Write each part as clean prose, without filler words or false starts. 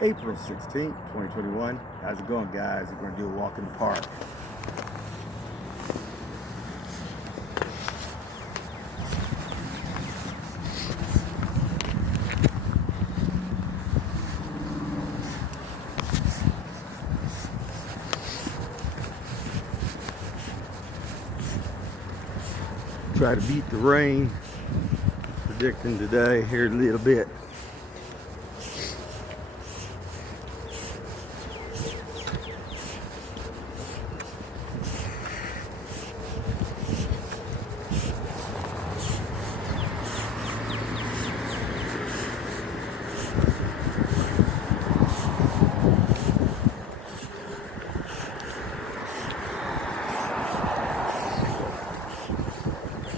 April 16th, 2021. How's it going, guys? We're going to do a walk in the park. Try to beat the rain. Predicting today here a little bit.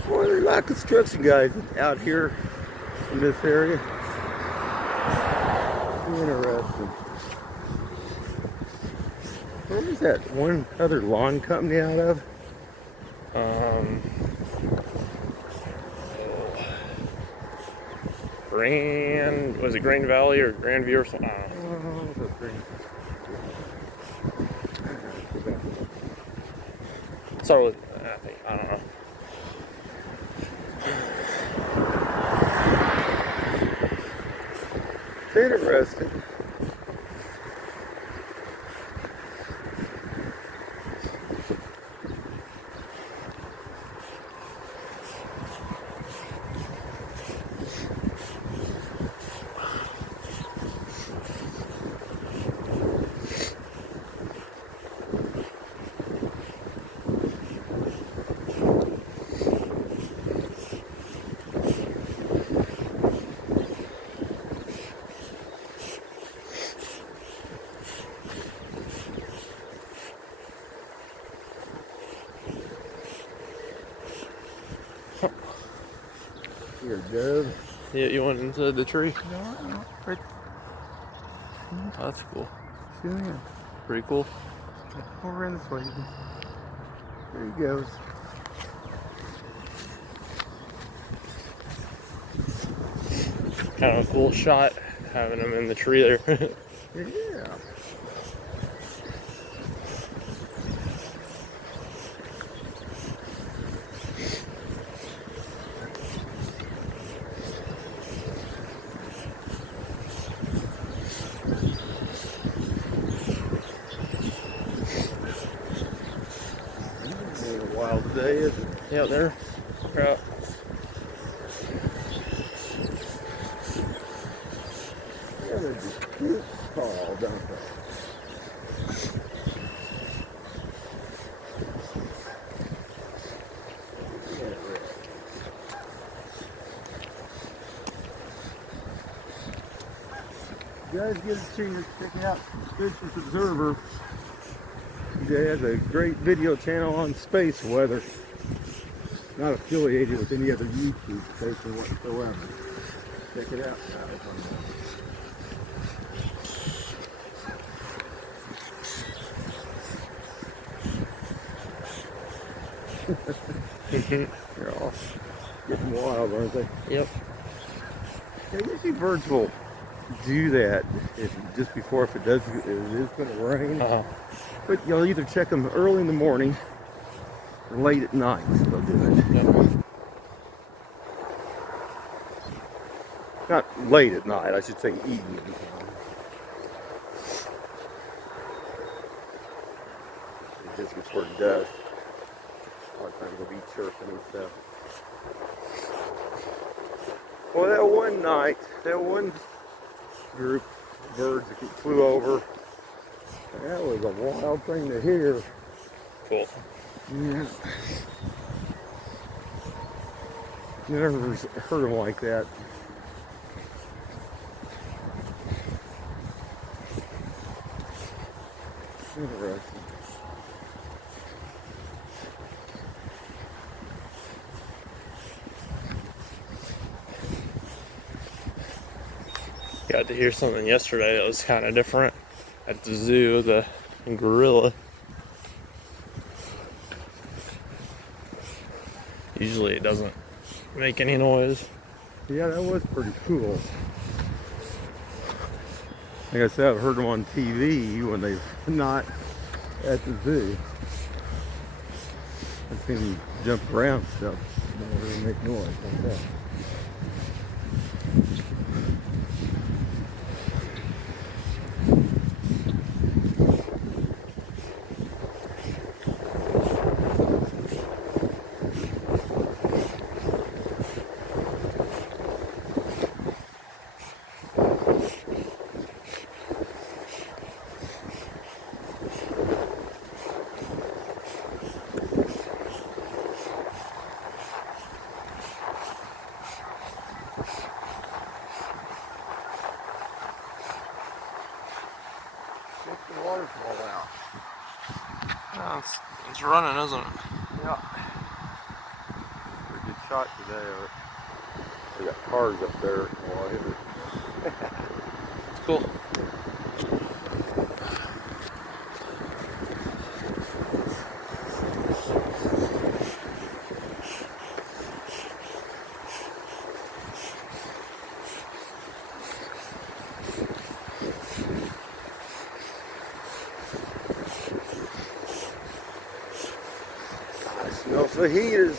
Well, there's a lot of construction guys out here in this area. Interesting. Where's that one other lawn company out of? Was it Green Valley or Grandview or something? Start with, I don't know. It's interesting. Here, Dove. Yeah, you went into the tree? No, right. Oh, that's cool. See him. Pretty cool. Over in this way. There he goes. Kind of a cool shot having him in the tree there. Yeah. A wild day, isn't it? Yeah, there. Yeah. Yeah, they're just cute tall, don't they? You guys get a chance to check out Suspicious Observer. He has a great video channel on space weather. Not affiliated with any other YouTube station whatsoever. Check it out, guys. They're all getting wild, aren't they? Yep. Yeah, usually birds will do that just before if it is going to rain. But you'll either check them early in the morning or late at night. So they'll do it. Yep. Not late at night, I should say evening. Just before dusk. A lot of times they'll be chirping and stuff. Well, that one night, that one group of birds that flew over, that was a wild thing to hear. Cool. Yeah. Never heard them like that. Interesting. Got to hear something yesterday that was kind of different at the zoo, the gorilla. Usually it doesn't make any noise. Yeah, that was pretty cool. Like I said, I've heard them on TV when they're not at the zoo. I've seen them jump around and stuff. They don't really make noise like that. Get the waterfall out. Yeah, it's running, isn't it? Yeah. Pretty good shot today of it. We got cars up there. Well, I hit it. It's cool. I smell fajitas.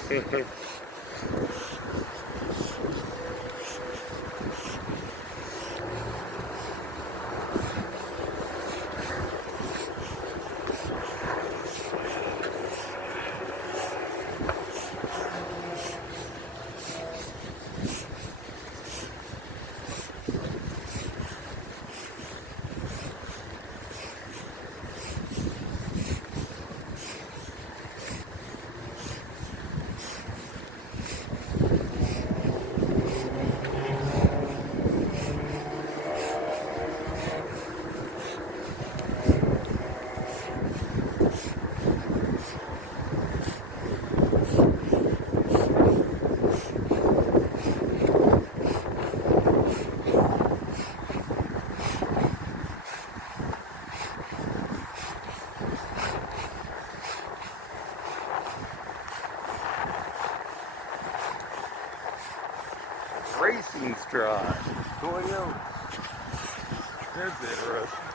Racing stride. Toyota. That's interesting.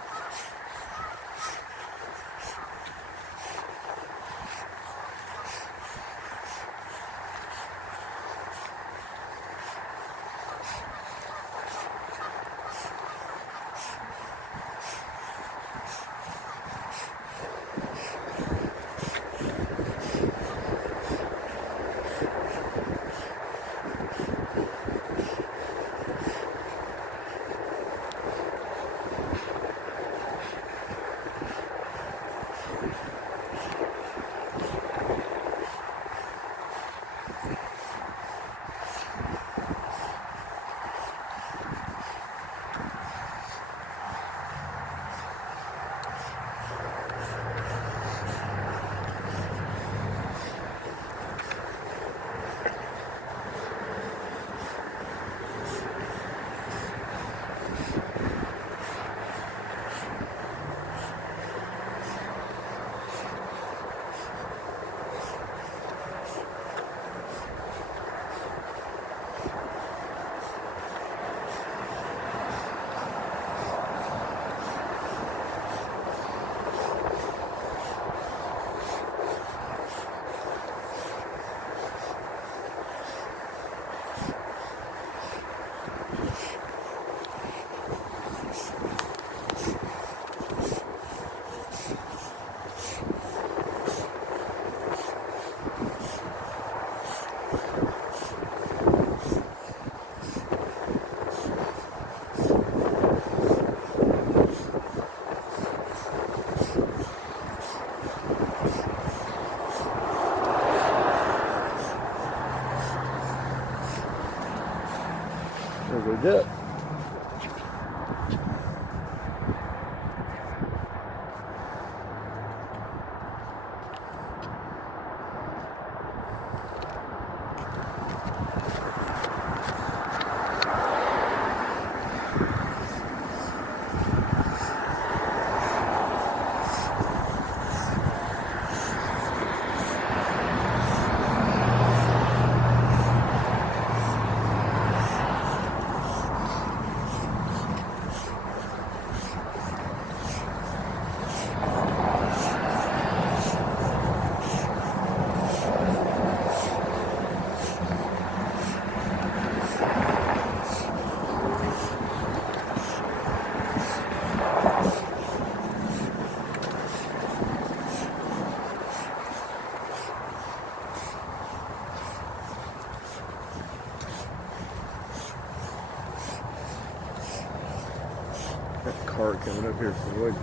car coming up here from the wood.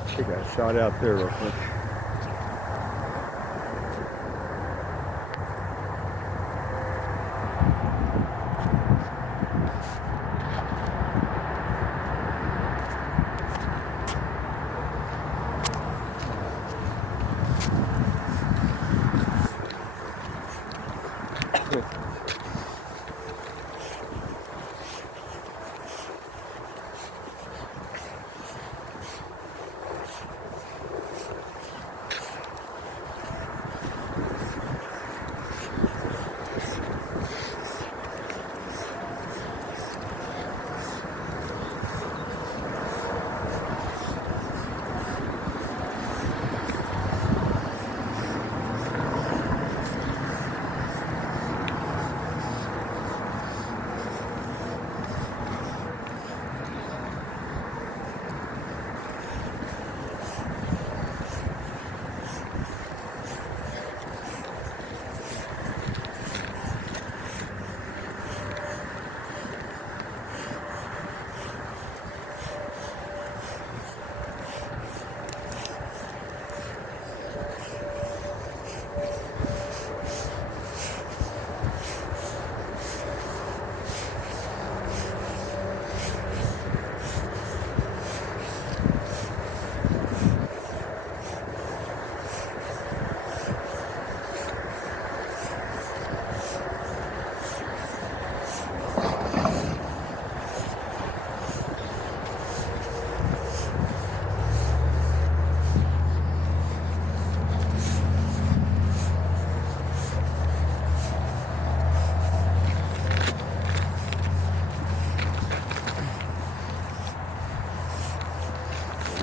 I think I shot out there real quick.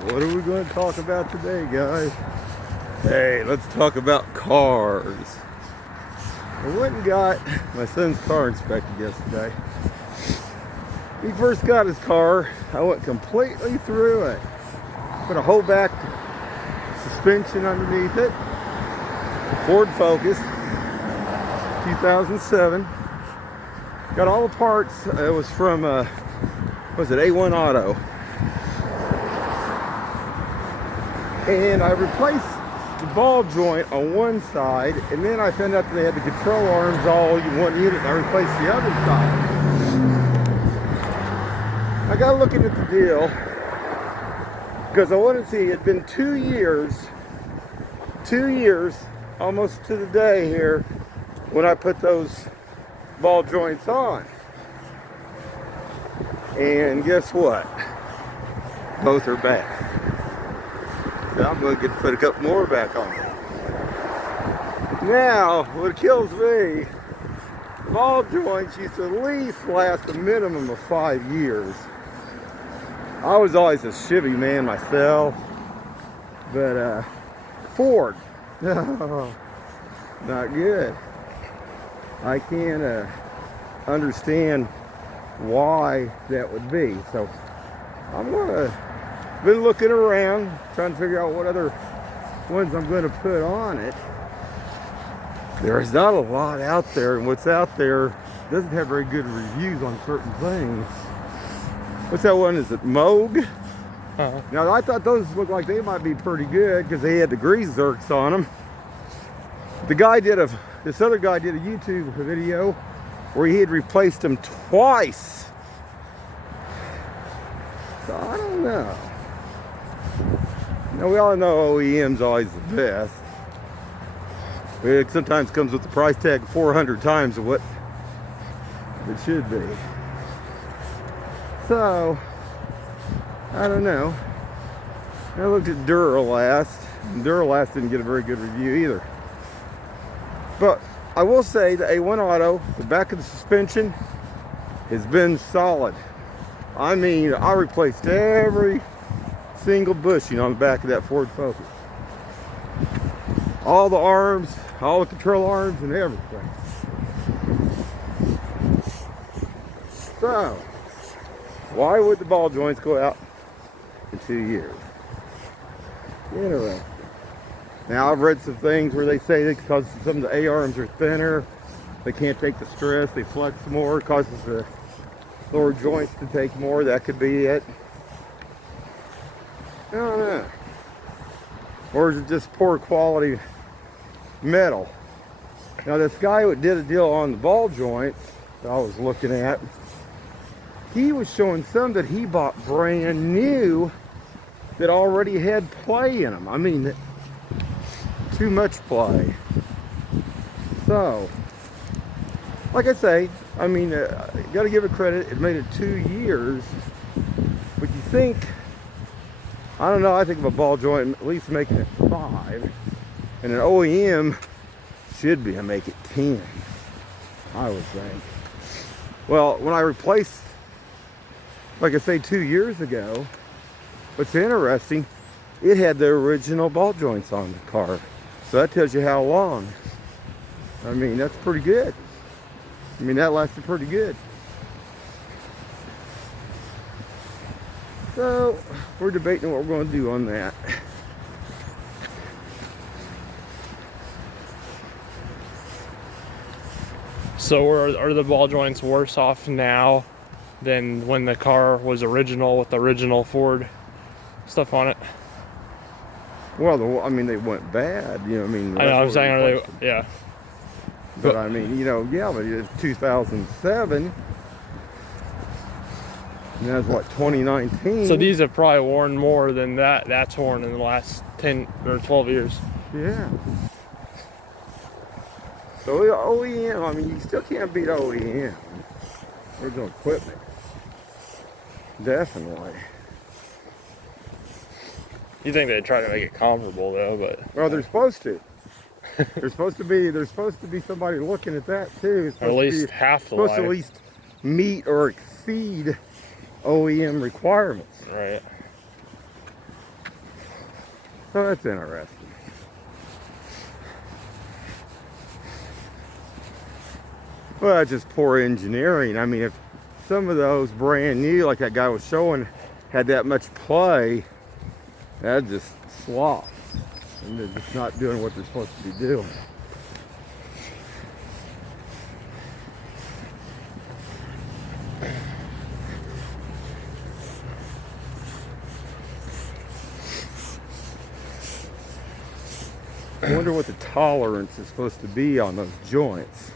What are we going to talk about today, guys? Hey, let's talk about cars. I went and got my son's car inspected yesterday. He first got his car. I went completely through it. Put a whole back suspension underneath it. Ford Focus, 2007. Got all the parts. It was from, was it A1 Auto? And I replaced the ball joint on one side, and then I found out that they had the control arms all in one unit, and I replaced the other side. I got looking at the deal because I wanted to see. It had been 2 years, almost to the day here, when I put those ball joints on. And guess what? Both are back. I'm going to get to put a couple more back on. Now, what kills me, ball joints used to at least last a minimum of 5 years. I was always a Chevy man myself, but Ford, no, not good. I can't understand why that would be. So I'm going to been looking around, trying to figure out what other ones I'm going to put on it. There's not a lot out there, and what's out there doesn't have very good reviews on certain things. What's that one? Is it Moog? Uh-huh. Now, I thought those looked like they might be pretty good because they had the grease zerks on them. This other guy did a YouTube video where he had replaced them twice. So I don't know. Now, we all know OEM's always the best. It sometimes comes with the price tag 400 times of what it should be. So, I don't know. I looked at Duralast. Duralast didn't get a very good review either. But I will say the A1 Auto, the back of the suspension, has been solid. I mean, I replaced every single bushing on the back of that Ford Focus. All the arms, all the control arms, and everything. So, why would the ball joints go out in 2 years? Interesting. Now, I've read some things where they say that because some of the A arms are thinner, they can't take the stress, they flex more, it causes the lower joints to take more. That could be it. I don't know. Or is it just poor quality metal? Now this guy who did a deal on the ball joints that I was looking at, he was showing some that he bought brand new that already had play in them. I mean, too much play. So, like I say, I mean, you got to give it credit. It made it 2 years. But you think, I don't know, I think of a ball joint at least making it 5. And an OEM should be a make it 10, I would think. Well, when I replaced, like I say, 2 years ago, what's interesting, it had the original ball joints on the car. So that tells you how long. I mean, that's pretty good. I mean, that lasted pretty good. So, we're debating what we're going to do on that. So are the ball joints worse off now than when the car was original with the original Ford stuff on it? Well, I mean, they went bad. You know, I mean, I know. I'm saying, are they? Yeah. But I mean, you know, yeah, but it's 2007. And that's what, 2019. So these have probably worn more than that's worn in the last 10 or 12 years. Yeah. So OEM, I mean, you still can't beat OEM. Original equipment. Definitely. You think they'd try to make it comparable though, but Well, they're supposed to. There's supposed to be somebody looking at that too. It's or at least half the supposed to at life. least meet or exceed OEM requirements. Right. So that's interesting. Well, that's just poor engineering. I mean, if some of those brand new, like that guy was showing, had that much play, that's just slop. And they're just not doing what they're supposed to be doing. I wonder what the tolerance is supposed to be on those joints.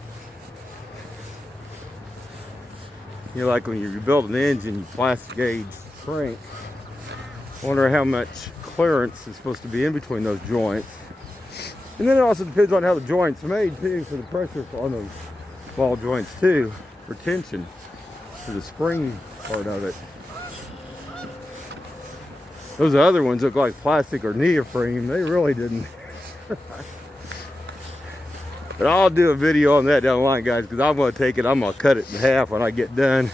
You know, like when you build an engine, you plastic gauge crank. I wonder how much clearance is supposed to be in between those joints. And then it also depends on how the joint's made too, for the pressure on those ball joints too, for tension, for the spring part of it. Those other ones look like plastic or neoprene. They really didn't. But I'll do a video on that down the line, guys, because I'm going to take it, I'm going to cut it in half when I get done.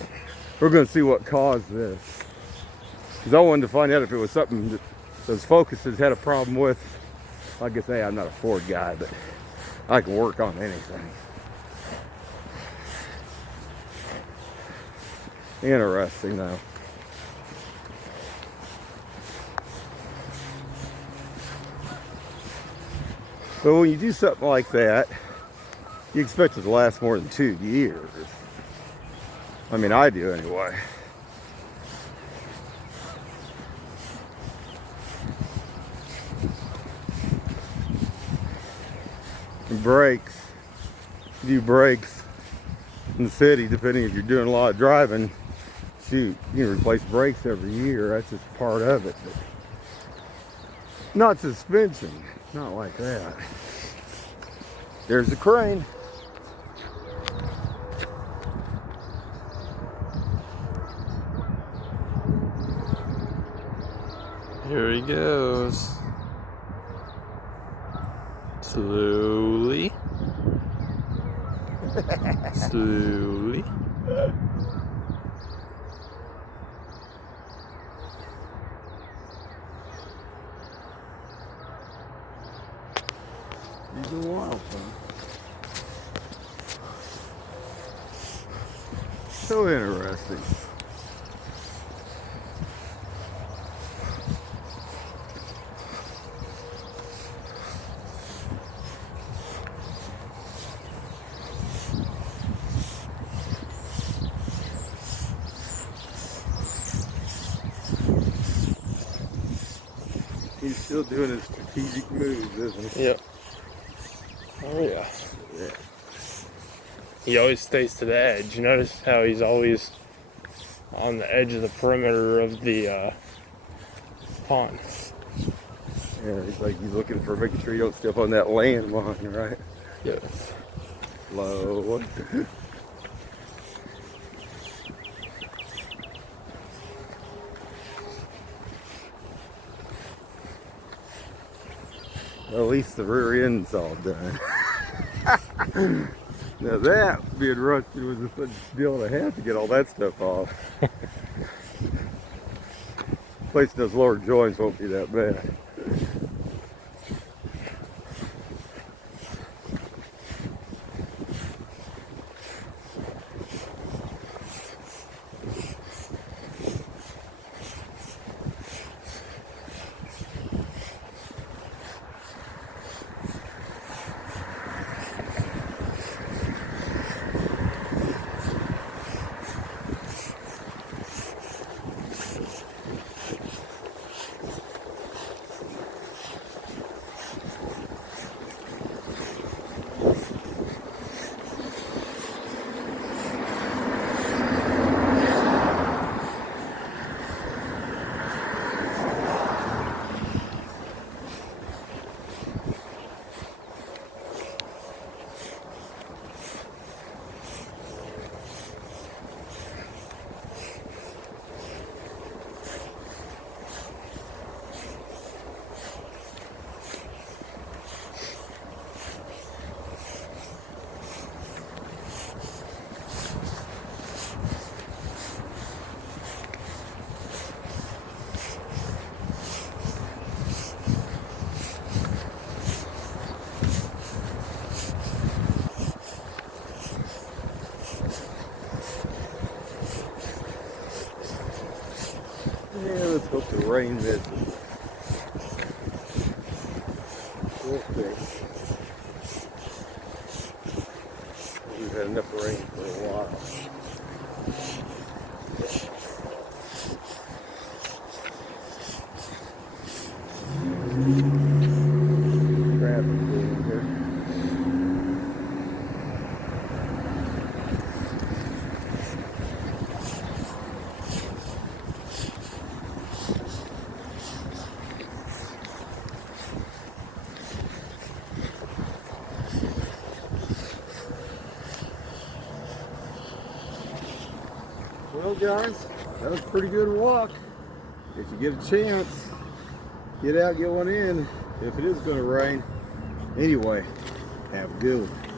We're going to see what caused this. Because I wanted to find out if it was something that those Focuses had a problem with. Like I say, I'm not a Ford guy, but I can work on anything. Interesting, though. But when you do something like that, you expect it to last more than 2 years. I mean, I do anyway. And brakes. You do brakes in the city, depending if you're doing a lot of driving. Shoot, you can replace brakes every year. That's just part of it. But not suspension. Not like that. There's the crane. Here he goes. Slowly. Slowly. He's a wild one. So interesting. He's still doing his strategic moves, isn't he? Yep. Oh yeah. Yeah. He always stays to the edge. You notice how he's always on the edge of the perimeter of the pond. Yeah, he's looking for making sure you don't step on that landmine, right? Yep. Low. Well, at least the rear end's all done. Now that being rusted was a fun deal and a half to get all that stuff off. Placing those lower joints won't be that bad. Yeah, let's hope the rain misses. We'll see. We've had enough rain for a while. Traffic in here. Well, guys, that was a pretty good walk. If you get a chance, get out, get one in. If it is going to rain. Anyway, have a good one.